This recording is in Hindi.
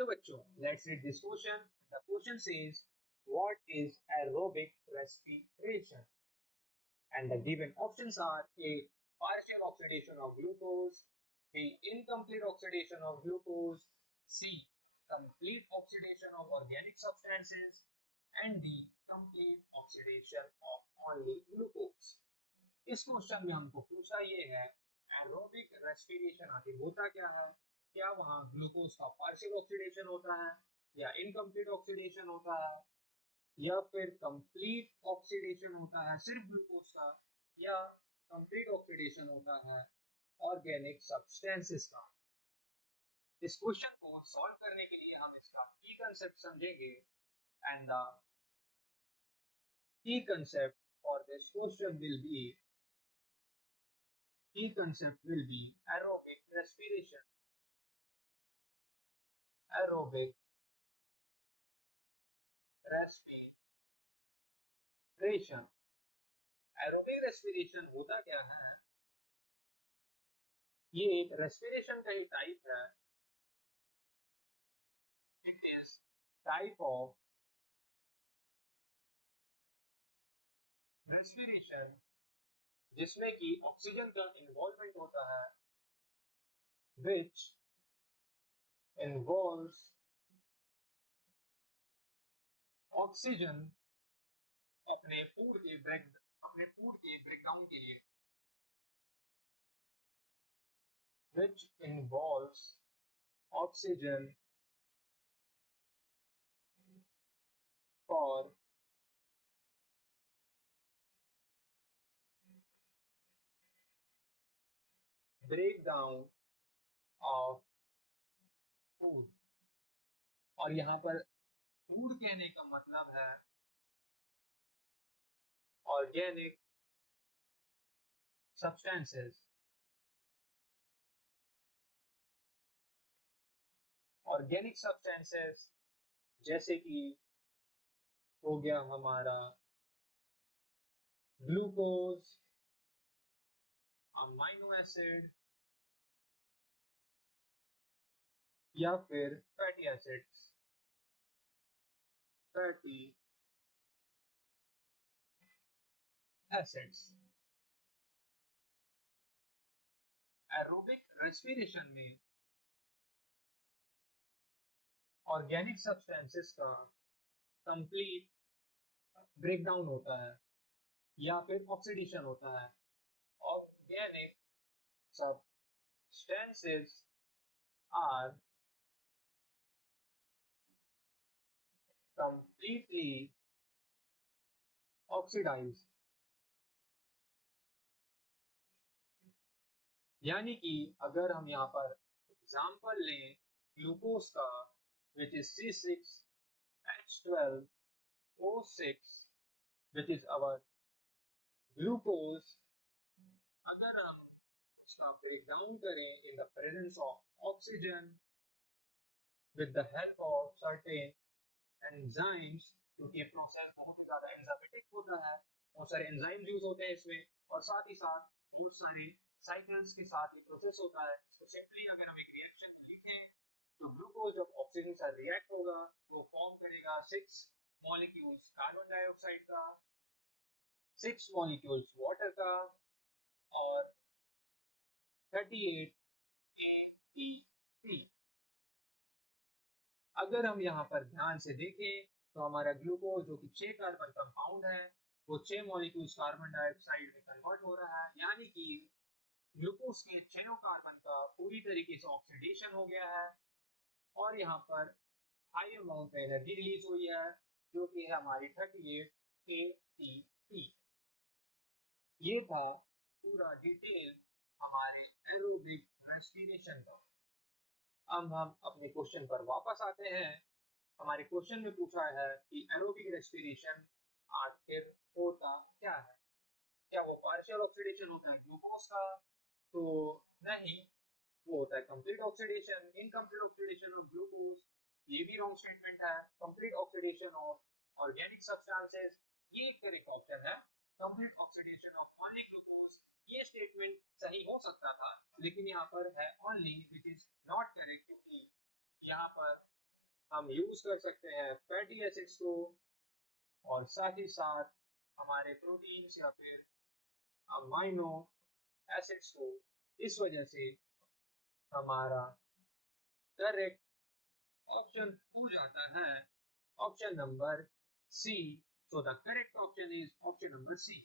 Hello bachcho, let's read this question. The question says, what is aerobic respiration? And the given options are A. Partial oxidation of glucose, B. Incomplete oxidation of glucose, C. Complete oxidation of organic substances, and D. Complete oxidation of only glucose. इस क्वेश्चन में हमको पूछा ये है एरोबिक रेस्पिरेशन आखिर होता क्या है, क्या वहाँ ग्लूकोज का पार्शियल ऑक्सीडेशन होता है या इनकम्प्लीट ऑक्सीडेशन होता है या फिर कंप्लीट ऑक्सीडेशन होता है सिर्फ ग्लूकोज का या कंप्लीट ऑक्सीडेशन होता है ऑर्गेनिक सब्सटेंसेस का। इस क्वेश्चन को सॉल्व करने के लिए हम इसका की कंसेप्ट समझेंगे and the key concept for this question will be key concept will be aerobic respiration. Aerobic respiration. Aerobic respiration होता क्या है? ये एक respiration का ही टाइप है. It is type of respiration जिसमें कि ऑक्सीजन का इन्वॉल्वमेंट होता है, which involves ऑक्सीजन अपने फूड के ब्रेकडाउन के लिए, which involves oxygen for breakdown of food. और यहाँ पर फूड कहने का मतलब है ऑर्गेनिक सब्सटेंसेस। ऑर्गेनिक सब्सटेंसेस जैसे कि हो गया हमारा ग्लूकोज, अमाइनो एसिड या फिर फैटी एसिड्स, एरोबिक रेस्पिरेशन में ऑर्गेनिक सब्सटेंसेस का कंप्लीट ब्रेकडाउन होता है या फिर ऑक्सीडेशन होता है। Organic substances are completely oxidized, यानी कि अगर हम यहाँ पर एग्जाम्पल लें ग्लूकोज का which is C6H12O6 which is our glucose, अगर हम उसका ब्रेकडाउन करें in the presence of oxygen with the help of certain enzymes, क्योंकि ये प्रोसेस बहुत ही ज्यादा एंजाइमेटिक होता है, बहुत सारे एंजाइम्स यूज होते हैं इसमें और साथ ही साथ बहुत सारे साइकिल्स के साथ ये प्रोसेस होता है। तो सिंपली अगर हम एक रिएक्शन लिखें तो ग्लूकोज जब ऑक्सीजन से रिएक्ट होगा वो फॉर्म करेगा 6 मॉलिक्यूल्स कार्बन डाइऑक्साइड का, 6 मॉलिक्यूल्स वाटर का और 38 ATP। अगर हम यहाँ पर ध्यान से देखें तो हमारा ग्लूकोज जो कि 6 कार्बन कंपाउंड है वो 6 मॉलिक्यूल्स कार्बन डाइऑक्साइड में कन्वर्ट हो रहा है, यानी कि ग्लूकोज के 6 कार्बन का पूरी तरीके से ऑक्सीडेशन हो गया है और यहाँ पर हाई अमाउंट में एनर्जी रिलीज हुई है जो कि है हमारी 38 ATP। ये था पूरा डिटेल हमारे एरोबिक रेस्पिरेशन का। अब हम अपने क्वेश्चन पर वापस आते हैं। हमारे क्वेश्चन में पूछा है कि एरोबिक रेस्पिरेशन आखिर होता क्या है, क्या वो पार्शियल ऑक्सीडेशन होता है ग्लूकोज का? तो नहीं, वो होता है complete oxidation, incomplete oxidation of glucose. ये भी रॉन्ग स्टेटमेंट है। Complete oxidation of organic substances ये एक करेक्ट ऑप्शन है। Complete oxidation of only glucose ये स्टेटमेंट सही हो सकता था लेकिन यहाँ पर है only, which is not correct, क्योंकि यहाँ पर हम यूज कर सकते हैं फैटी एसिड्स को, और साथ ही साथ हमारे प्रोटीन्स या फिर अमाइनो एसिड्स को। इस वजह से हमारा करेक्ट ऑप्शन हो जाता है option number C. So the correct option is option number C.